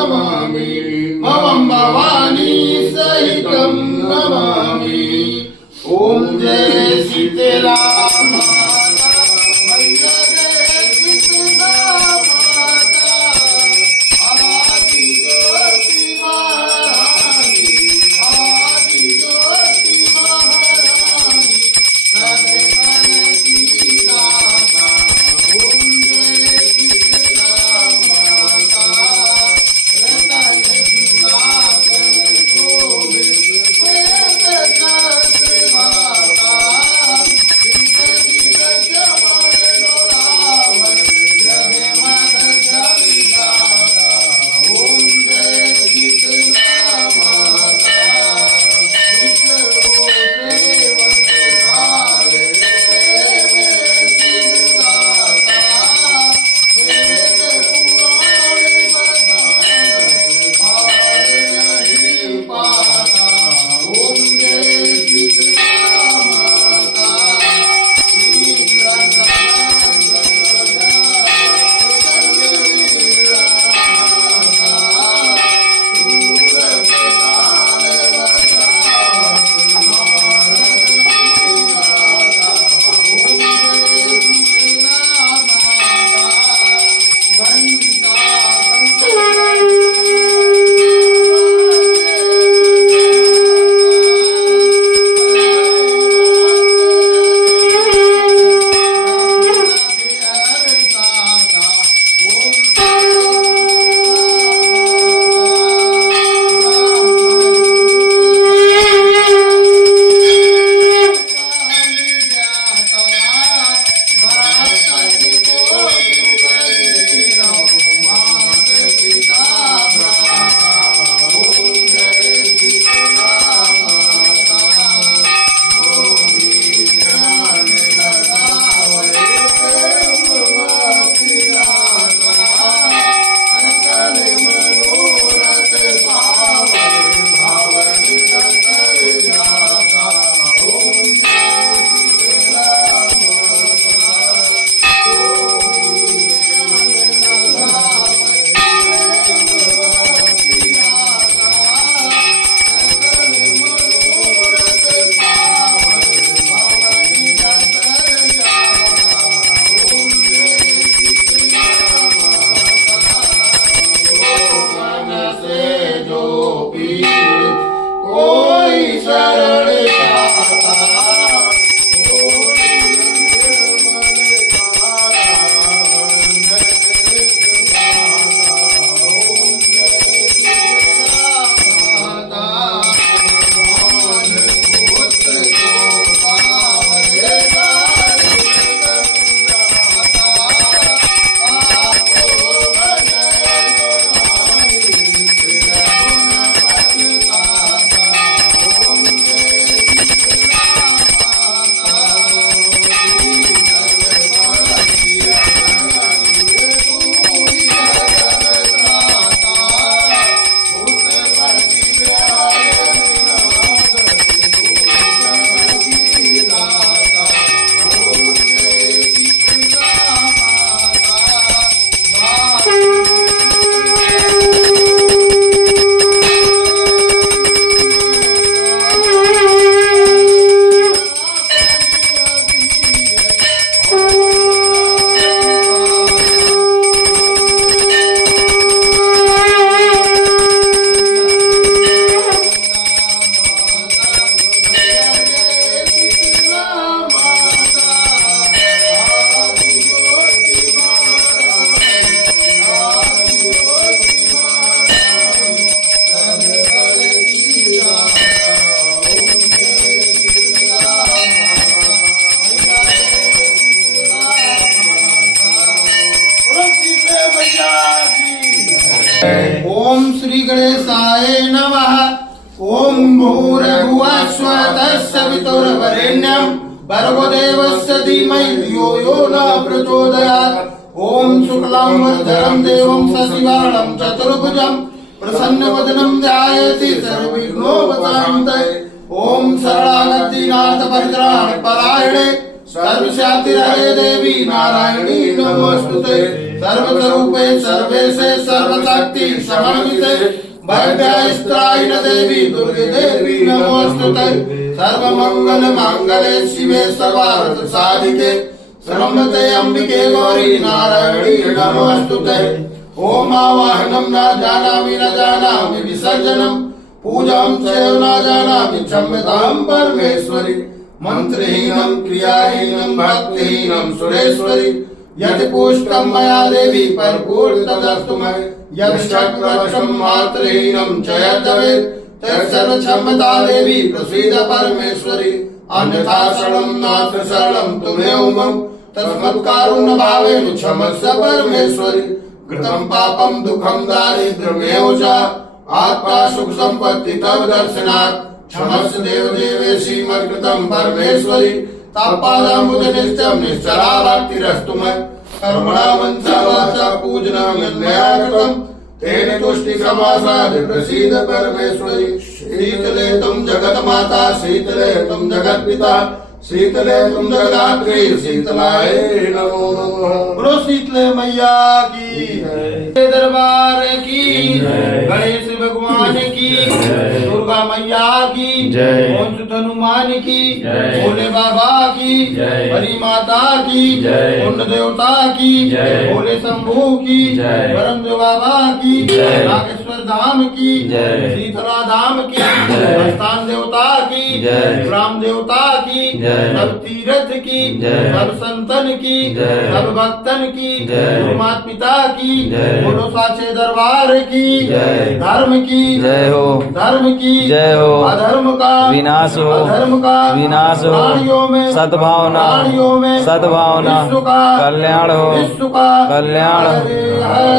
नमामि भवं भवानी सहितं नमामि। ओम जय शीतला माता जय शीतला माता आदि ज्योति महारानी आदि ज्योति महारानी सदे मन की दाता। ओम जय शीतला माता रतन सुहागन शोभित श्वेत छत्र माता जित जमल डोलावन जगे मन जवि दाता। ओम जय शीतला माता विष्णु सेवक हारे सेवे सिद्धाता वेद पुराण बतावन पार नहीं पाता। ओम जय शीतला माता इंद्र ओम श्री गणेशाय नमः। ओम भूर्भुवस्वः सवितुर्वरेण्यं भर्गो देवस्य धीमहि धियो यो न प्रचोदयात्। ओम शुक्लां वरदं देवं शशिवर्णं चतुर्भुजं प्रसन्नवदनं ध्यायति सर्वविघ्नोपशान्तये। ओम शरणागतिनाथ परित्राण परायणे सर्वशान्तिरहे देवी नारायणी नमोस्तुते। सर्वस्वरूपे सर्वेशे सर्वशक्ति समन्विते भव्यास्त्रायण देवी दुर्गे देवी नमोस्तुते सर्वमंगल मांगल्ये शिवे सर्वार्थ साधिके शरण्ये अंबिके गौरी नारायणी नमोस्तुते ओम आवाहनं न जानामि विसर्जनं पूजां च न जानामि क्षम्यतां परमेश्वरि मंत्रहीनं क्रियाहीनं भक्तिहीनं सुरेश्वरि यत् पुष्टं मया देवी परिपूर्णतदस्तु मे यत् चक्रवशं मात्रहीनं च यद्भवेत् तत्सर्वक्षम्यता देवी प्रसीद परमेश्वरि अन्यथा शरणं नात्र शरणं त्वमेव मम तस्मत्कारुण्य भावेन क्षमस्व परमेश्वरि कृतं पापं दुःखं दारिद्र्यमेव च आत्मा सुख संपत्ति तव दर्शनात् क्षमस्व देव देवेशी मत्कृतं परमेश्वरि तापादामुद निश्चम निश्चला भक्तिरस्तु मे कर्मणा मनसा वाचा पूजनं यन्मया कृतं तेन तुष्टि समासाद प्रसीद परमेश्वरि शीतले तुम जगत माता शीतले तुम जगत पिता शीतले तुम जगदात्री शीतलाय नमो नमः। बोलो शीतले मैया की दरबार की गणेश भगवान की दुर्गा मैया की मोंसुत हनुमान की भोले बाबा की हरी माता की कुंड देवता की भोले शंभू की वरम बाबा की नागेश्वर धाम की शीतला धाम की स्थान देवता की ग्राम देवता की सब तीर्थ की सब संतन की सब भक्तन की माता पिता की बोलो साचे दरबार की धर्म की जय हो, धर्म की जय हो, अधर्म का विनाश हो, अधर्म का विनाश हो, प्राणियों में सद्भावना, प्राणियों में सद्भावना, विश्व का कल्याण हो, विश्व का कल्याण। हरे हरे